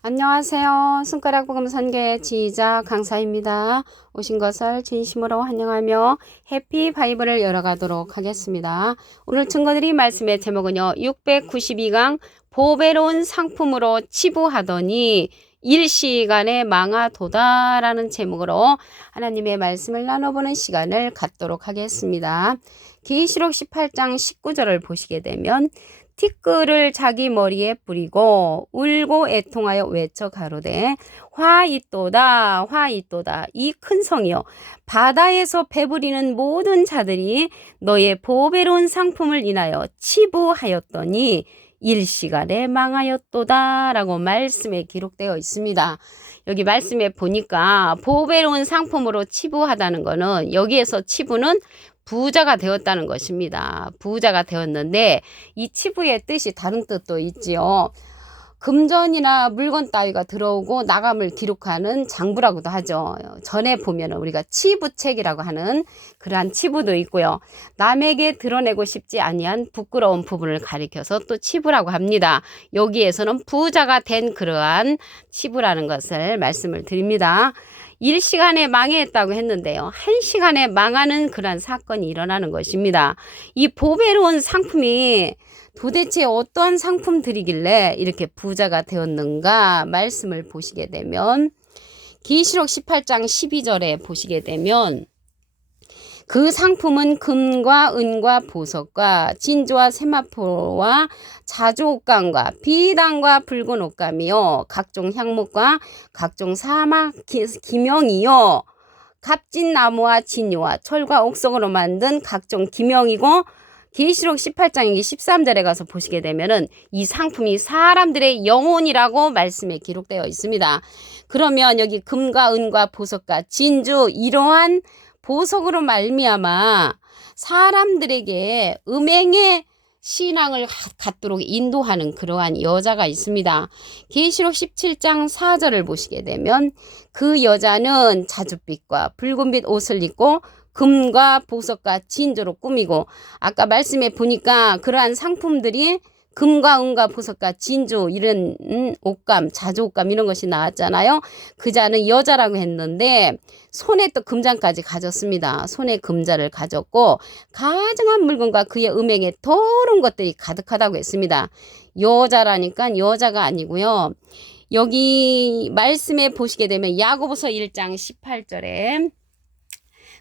안녕하세요. 손가락 복음 선교의 지휘자 강사입니다. 오신 것을 진심으로 환영하며 해피 바이블을 열어가도록 하겠습니다. 오늘 증거드릴 말씀의 제목은요. 692강 보배로운 상품으로 치부하더니 일시간에 망하도다라는 제목으로 하나님의 말씀을 나눠보는 시간을 갖도록 하겠습니다. 계시록 18장 19절을 보시게 되면 티끌을 자기 머리에 뿌리고 울고 애통하여 외쳐 가로되 화 있도다 화 있도다 이 큰 성이여 바다에서 배부리는 모든 자들이 너의 보배로운 상품을 인하여 치부하였더니 일시간에 망하였도다 라고 말씀에 기록되어 있습니다. 여기 말씀에 보니까 보배로운 상품으로 치부하다는 거는 여기에서 치부는 부자가 되었다는 것입니다. 부자가 되었는데 이 치부의 뜻이 다른 뜻도 있지요. 금전이나 물건 따위가 들어오고 나감을 기록하는 장부라고도 하죠. 전에 보면 우리가 치부책이라고 하는 그러한 치부도 있고요. 남에게 드러내고 싶지 아니한 부끄러운 부분을 가리켜서 또 치부라고 합니다. 여기에서는 부자가 된 그러한 치부라는 것을 말씀을 드립니다. 1시간에 망했다고 했는데요. 1시간에 망하는 그런 사건이 일어나는 것입니다. 이 보배로운 상품이 도대체 어떠한 상품들이길래 이렇게 부자가 되었는가 말씀을 보시게 되면 계시록 18장 12절에 보시게 되면 그 상품은 금과 은과 보석과 진주와 세마포와 자주옥감과 비단과 붉은 옷감이요 각종 향목과 각종 사막 기명이요 값진 나무와 진유와 철과 옥석으로 만든 각종 기명이고 계시록 18장 13절에 가서 보시게 되면은 이 상품이 사람들의 영혼이라고 말씀에 기록되어 있습니다. 그러면 여기 금과 은과 보석과 진주 이러한 보석으로 말미암아 사람들에게 음행의 신앙을 갖도록 인도하는 그러한 여자가 있습니다. 계시록 17장 4절을 보시게 되면 그 여자는 자줏빛과 붉은빛 옷을 입고 금과 보석과 진주로 꾸미고 아까 말씀에 보니까 그러한 상품들이 금과 은과 보석과 진주 이런 옷감, 자주옷감 이런 것이 나왔잖아요. 그 자는 여자라고 했는데 손에 또 금장까지 가졌습니다. 손에 금자를 가졌고 가증한 물건과 그의 음행에 더러운 것들이 가득하다고 했습니다. 여자라니까 여자가 아니고요. 여기 말씀에 보시게 되면 야고보서 1장 18절에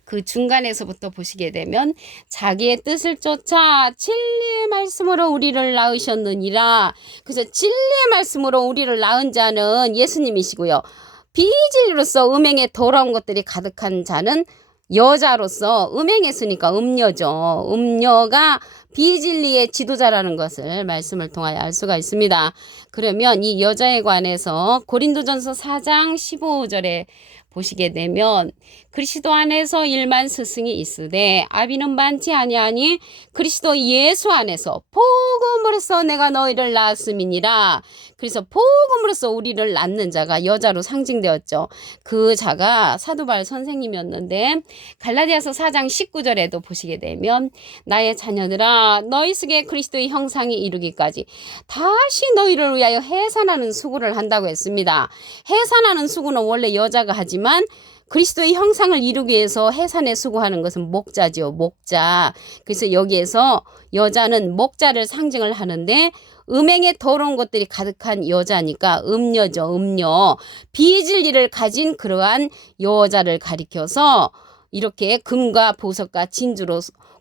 그 중간에서부터 보시게 되면 자기의 뜻을 쫓아 진리의 말씀으로 우리를 낳으셨느니라. 그래서 진리의 말씀으로 우리를 낳은 자는 예수님이시고요. 비진리로서 음행에 더러운 것들이 가득한 자는 여자로서 음행했으니까 음녀죠. 음녀가 비진리의 지도자라는 것을 말씀을 통하여 알 수가 있습니다. 그러면 이 여자에 관해서 고린도전서 4장 15절에 보시게 되면 그리스도 안에서 일만 스승이 있으되 아비는 많지 아니하니 그리스도 예수 안에서 복음으로써 내가 너희를 낳았음이니라. 그래서 복음으로써 우리를 낳는 자가 여자로 상징되었죠. 그 자가 사도 바울 선생님이었는데 갈라디아서 4장 19절에도 보시게 되면 나의 자녀들아 너희 속에 그리스도의 형상이 이루기까지 다시 너희를 위하여 해산하는 수고를 한다고 했습니다. 해산하는 수고는 원래 여자가 하지만 그리스도의 형상을 이루기 위해서 해산에 수고하는 것은 목자지요. 목자. 그래서 여기에서 여자는 목자를 상징을 하는데 음행에 더러운 것들이 가득한 여자니까 음녀죠. 음녀. 비진리를 가진 그러한 여자를 가리켜서 이렇게 금과 보석과 진주로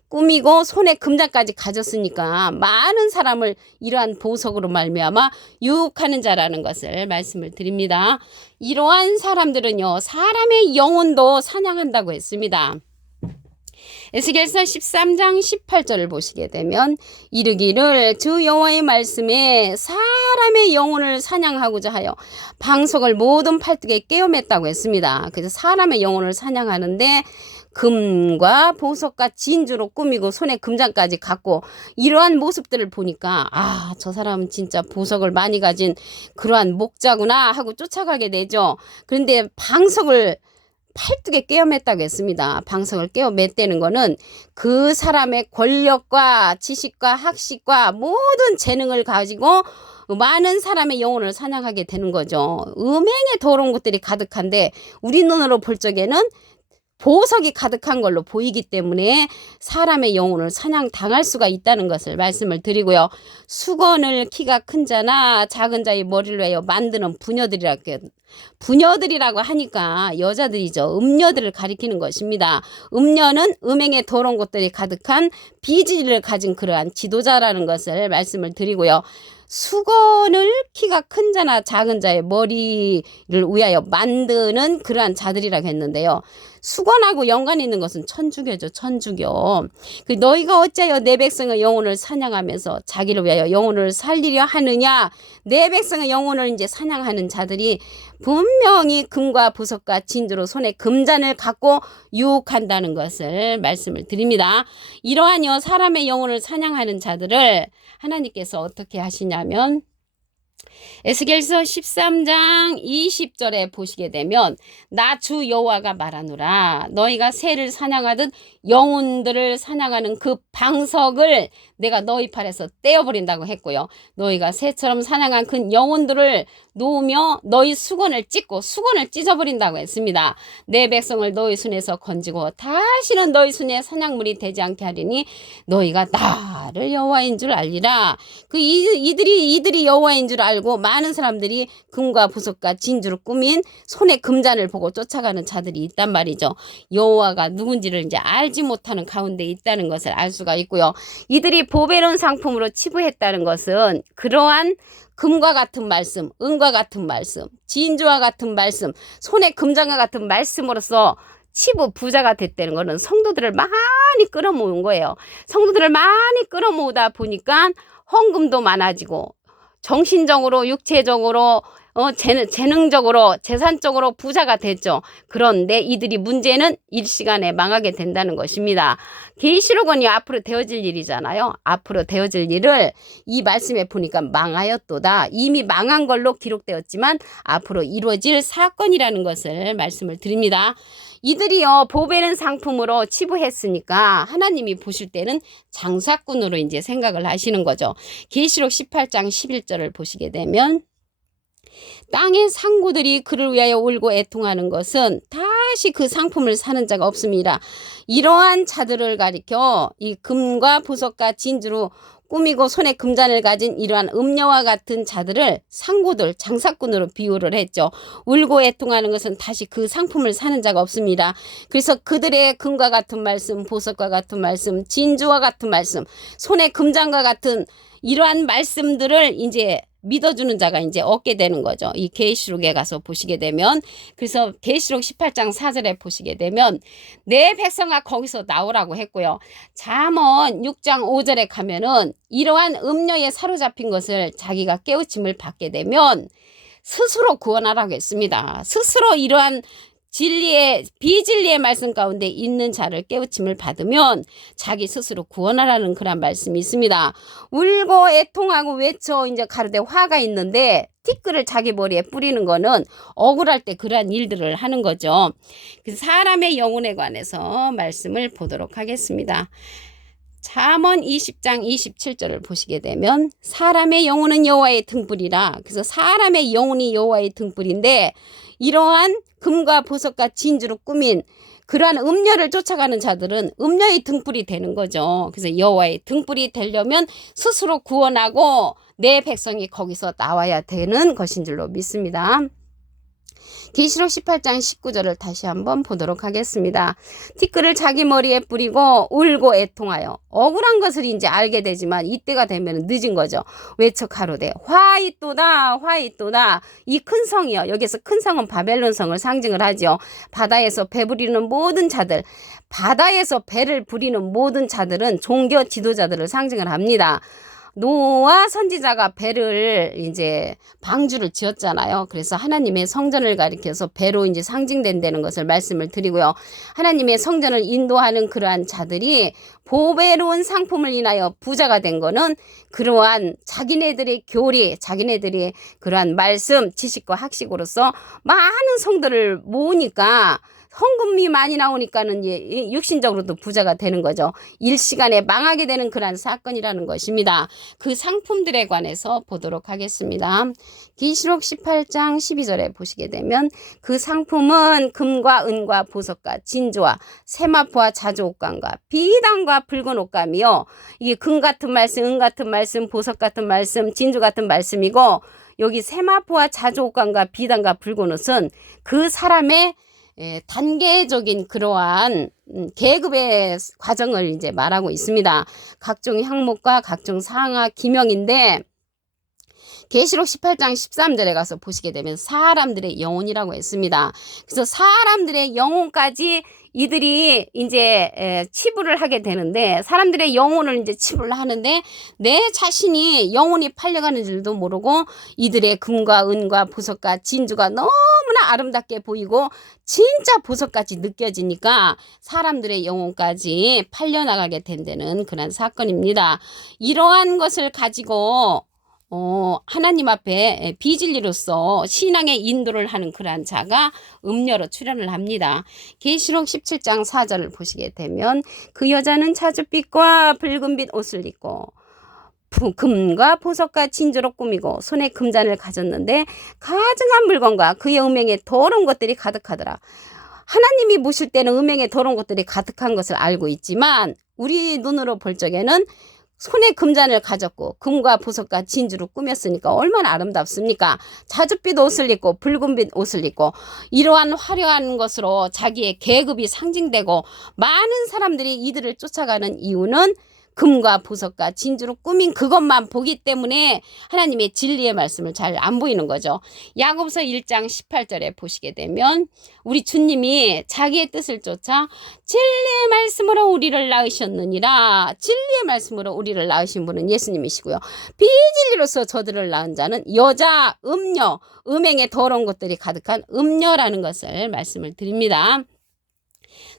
꾸미고 손에 금장까지 가졌으니까 많은 사람을 이러한 보석으로 말미암아 유혹하는 자라는 것을 말씀을 드립니다. 이러한 사람들은요 사람의 영혼도 사냥한다고 했습니다. 에스겔서 13장 18절을 보시게 되면 이르기를 주 여호와의 말씀에 사람의 영혼을 사냥하고자 하여 방석을 모든 팔뚝에 깨어맸다고 했습니다. 그래서 사람의 영혼을 사냥하는데 금과 보석과 진주로 꾸미고 손에 금장까지 갖고 이러한 모습들을 보니까 저 사람은 진짜 보석을 많이 가진 그러한 목자구나 하고 쫓아가게 되죠. 그런데 팔뚝에 깨어맸다고 했습니다. 방석을 깨어맸다는 거는 그 사람의 권력과 지식과 학식과 모든 재능을 가지고 많은 사람의 영혼을 사냥하게 되는 거죠. 음행의 더러운 것들이 가득한데 우리 눈으로 볼 적에는 보석이 가득한 걸로 보이기 때문에 사람의 영혼을 사냥당할 수가 있다는 것을 말씀을 드리고요. 수건을 키가 큰 자나 작은 자의 머리를 위하여 만드는 부녀들이라고 하니까 여자들이죠. 음녀들을 가리키는 것입니다. 음녀는 음행의 더러운 것들이 가득한 비질을 가진 그러한 지도자라는 것을 말씀을 드리고요. 수건을 키가 큰 자나 작은 자의 머리를 위하여 만드는 그러한 자들이라고 했는데요. 수건하고 연관이 있는 것은 천주교죠. 천주교. 너희가 어찌하여 내 백성의 영혼을 사냥하면서 자기를 위하여 영혼을 살리려 하느냐. 내 백성의 영혼을 이제 사냥하는 자들이 분명히 금과 보석과 진주로 손에 금잔을 갖고 유혹한다는 것을 말씀을 드립니다. 이러한 사람의 영혼을 사냥하는 자들을 하나님께서 어떻게 하시냐면 에스겔서 13장 20절에 보시게 되면 나 주 여호와가 말하노라 너희가 새를 사냥하듯 영혼들을 사냥하는 그 방석을 내가 너희 팔에서 떼어버린다고 했고요. 너희가 새처럼 사냥한 그 영혼들을 놓으며 너희 수건을 찢어버린다고 했습니다. 내 백성을 너희 손에서 건지고 다시는 너희 손에 사냥물이 되지 않게 하리니 너희가 나를 여호와인 줄 알리라. 이들이 여호와인 줄 알고 많은 사람들이 금과 보석과 진주로 꾸민 손에 금잔을 보고 쫓아가는 자들이 있단 말이죠. 여호와가 누군지를 이제 알지 못하는 가운데 있다는 것을 알 수가 있고요. 이들이 보배로운 상품으로 치부했다는 것은 그러한 금과 같은 말씀, 은과 같은 말씀, 진주와 같은 말씀, 손에 금장과 같은 말씀으로써 치부 부자가 됐다는 것은 성도들을 많이 끌어모은 거예요. 성도들을 많이 끌어모으다 보니까 헌금도 많아지고 정신적으로 육체적으로 재능적으로 재산적으로 부자가 됐죠. 그런데 이들이 문제는 일시간에 망하게 된다는 것입니다. 계시록은 앞으로 되어질 일이잖아요. 앞으로 되어질 일을 이 말씀에 보니까 망하였도다. 이미 망한 걸로 기록되었지만 앞으로 이루어질 사건이라는 것을 말씀을 드립니다. 이들이요 보배는 상품으로 치부했으니까 하나님이 보실 때는 장사꾼으로 이제 생각을 하시는 거죠. 계시록 18장 11절을 보시게 되면 땅의 상고들이 그를 위하여 울고 애통하는 것은 다시 그 상품을 사는 자가 없습니다. 이러한 자들을 가리켜 이 금과 보석과 진주로 꾸미고 손에 금잔을 가진 이러한 음녀와 같은 자들을 상고들, 장사꾼으로 비유를 했죠. 울고 애통하는 것은 다시 그 상품을 사는 자가 없습니다. 그래서 그들의 금과 같은 말씀, 보석과 같은 말씀, 진주와 같은 말씀, 손에 금잔과 같은 이러한 말씀들을 이제 믿어주는 자가 이제 얻게 되는 거죠. 이 계시록에 가서 보시게 되면 그래서 계시록 18장 4절에 보시게 되면 내 백성아 거기서 나오라고 했고요. 잠언 6장 5절에 가면은 이러한 음녀에 사로잡힌 것을 자기가 깨우침을 받게 되면 스스로 구원하라고 했습니다. 스스로 이러한 비진리의 말씀 가운데 있는 자를 깨우침을 받으면 자기 스스로 구원하라는 그런 말씀이 있습니다. 울고 애통하고 외쳐 이제 가로되 화가 있는데 티끌을 자기 머리에 뿌리는 거는 억울할 때 그러한 일들을 하는 거죠. 그래서 사람의 영혼에 관해서 말씀을 보도록 하겠습니다. 잠언 20장 27절을 보시게 되면 사람의 영혼은 여호와의 등불이라. 그래서 사람의 영혼이 여호와의 등불인데 이러한 금과 보석과 진주로 꾸민 그러한 음녀를 쫓아가는 자들은 음녀의 등불이 되는 거죠. 그래서 여호와의 등불이 되려면 스스로 구원하고 내 백성이 거기서 나와야 되는 것인 줄로 믿습니다. 계시록 18장 19절을 다시 한번 보도록 하겠습니다. 티끌을 자기 머리에 뿌리고 울고 애통하여 억울한 것을 이제 알게 되지만 이때가 되면 늦은 거죠. 외쳐 가로되 화 있도다. 이 큰 성이요. 여기서 큰 성은 바벨론 성을 상징을 하죠. 바다에서 배 부리는 모든 자들, 바다에서 배를 부리는 모든 자들은 종교 지도자들을 상징을 합니다. 노아 선지자가 배를 이제 방주를 지었잖아요. 그래서 하나님의 성전을 가리켜서 배로 이제 상징된다는 것을 말씀을 드리고요. 하나님의 성전을 인도하는 그러한 자들이 보배로운 상품을 인하여 부자가 된 거는 그러한 자기네들의 교리, 자기네들이 그러한 말씀, 지식과 학식으로서 많은 성도를 모으니까 헌금이 많이 나오니까는 이제 육신적으로도 부자가 되는 거죠. 일시간에 망하게 되는 그런 사건이라는 것입니다. 그 상품들에 관해서 보도록 하겠습니다. 계시록 18장 12절에 보시게 되면 그 상품은 금과 은과 보석과 진주와 세마포와 자주옥감과 비단과 붉은 옷감이요. 이게 금 같은 말씀, 은 같은 말씀, 보석 같은 말씀, 진주 같은 말씀이고, 여기 세마포와 자주옥감과 비단과 붉은 옷은 그 사람의 단계적인 그러한 계급의 과정을 이제 말하고 있습니다. 각종 향목과 각종 상하 기명인데, 계시록 18장 13절에 가서 보시게 되면 사람들의 영혼이라고 했습니다. 그래서 사람들의 영혼까지 이들이 이제 치부를 하게 되는데, 사람들의 영혼을 이제 치부를 하는데 내 자신이 영혼이 팔려가는 줄도 모르고 이들의 금과 은과 보석과 진주가 너무나 아름답게 보이고 진짜 보석같이 느껴지니까 사람들의 영혼까지 팔려나가게 된다는 그런 사건입니다. 이러한 것을 가지고 하나님 앞에 비진리로서 신앙의 인도를 하는 그러한 자가 음녀로 출연을 합니다. 계시록 17장 4절을 보시게 되면 그 여자는 자줏빛과 붉은빛 옷을 입고 금과 보석과 진주로 꾸미고 손에 금잔을 가졌는데 가증한 물건과 그의 음행에 더러운 것들이 가득하더라. 하나님이 보실 때는 음행에 더러운 것들이 가득한 것을 알고 있지만 우리 눈으로 볼 적에는 손에 금잔을 가졌고 금과 보석과 진주로 꾸몄으니까 얼마나 아름답습니까? 자줏빛 옷을 입고 붉은빛 옷을 입고 이러한 화려한 것으로 자기의 계급이 상징되고 많은 사람들이 이들을 쫓아가는 이유는 금과 보석과 진주로 꾸민 그것만 보기 때문에 하나님의 진리의 말씀을 잘 안 보이는 거죠. 야고보서 1장 18절에 보시게 되면 우리 주님이 자기의 뜻을 쫓아 진리의 말씀으로 우리를 낳으셨느니라. 진리의 말씀으로 우리를 낳으신 분은 예수님이시고요. 비진리로서 저들을 낳은 자는 여자, 음녀, 음행에 더러운 것들이 가득한 음녀라는 것을 말씀을 드립니다.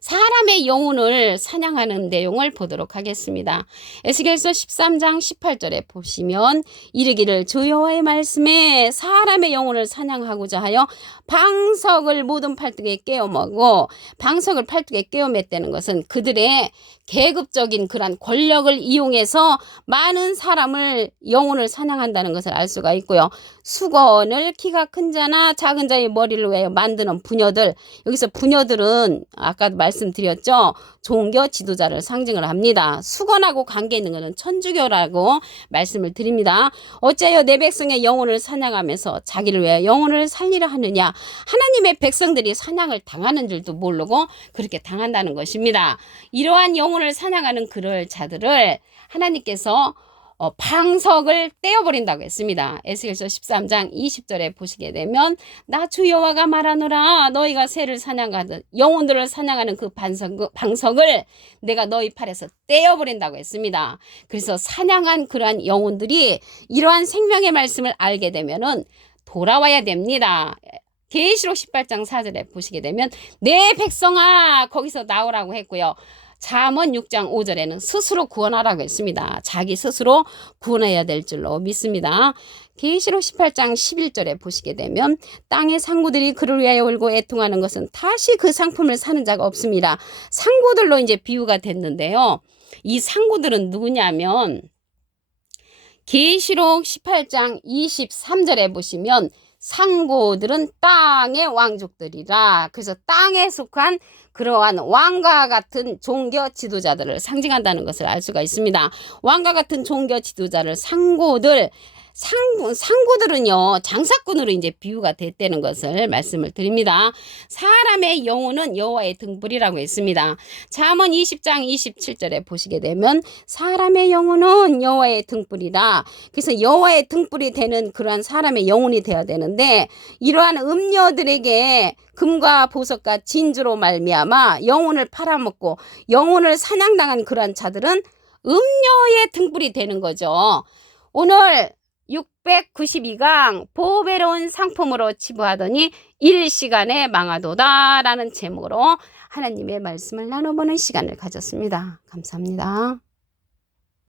사람의 영혼을 사냥하는 내용을 보도록 하겠습니다. 에스겔서 13장 18절에 보시면 이르기를 주 여호와의 말씀에 사람의 영혼을 사냥하고자 하여 방석을 모든 팔뚝에 깨어먹고 방석을 팔뚝에 깨어맸다는 것은 그들의 계급적인 그런 권력을 이용해서 많은 사람을 영혼을 사냥한다는 것을 알 수가 있고요. 수건을 키가 큰 자나 작은 자의 머리를 위하여 만드는 부녀들, 여기서 부녀들은 아까 말씀드렸죠. 종교 지도자를 상징을 합니다. 수건하고 관계 있는 것은 천주교라고 말씀을 드립니다. 어째요 내 백성의 영혼을 사냥하면서 자기를 위하여 영혼을 살리려 하느냐. 하나님의 백성들이 사냥을 당하는 줄도 모르고 그렇게 당한다는 것입니다. 이러한 영혼을 사냥하는 그럴 자들을 하나님께서 방석을 떼어버린다고 했습니다. 에스겔서 13장 20절에 보시게 되면 나 주 여호와가 말하노라 너희가 새를 사냥하듯 영혼들을 사냥하는 그 방석을 내가 너희 팔에서 떼어버린다고 했습니다. 그래서 사냥한 그러한 영혼들이 이러한 생명의 말씀을 알게 되면은 돌아와야 됩니다. 계시록 18장 4절에 보시게 되면 내 백성아 거기서 나오라고 했고요. 잠언 6장 5절에는 스스로 구원하라고 했습니다. 자기 스스로 구원해야 될 줄로 믿습니다. 계시록 18장 11절에 보시게 되면 땅의 상고들이 그를 위하여 울고 애통하는 것은 다시 그 상품을 사는 자가 없습니다. 상고들로 이제 비유가 됐는데요. 이 상고들은 누구냐면 계시록 18장 23절에 보시면 상고들은 땅의 왕족들이라. 그래서 땅에 속한 그러한 왕과 같은 종교 지도자들을 상징한다는 것을 알 수가 있습니다. 왕과 같은 종교 지도자를 상고들은요 장사꾼으로 이제 비유가 됐다는 것을 말씀을 드립니다. 사람의 영혼은 여호와의 등불이라고 했습니다. 잠언 20장 27절에 보시게 되면 사람의 영혼은 여호와의 등불이다. 그래서 여호와의 등불이 되는 그러한 사람의 영혼이 되어야 되는데 이러한 음녀들에게 금과 보석과 진주로 말미암아 영혼을 팔아먹고 영혼을 사냥당한 그러한 자들은 음녀의 등불이 되는 거죠. 오늘 692강 보배로운 상품으로 치부하더니 일시간에 망하도다 라는 제목으로 하나님의 말씀을 나눠보는 시간을 가졌습니다. 감사합니다.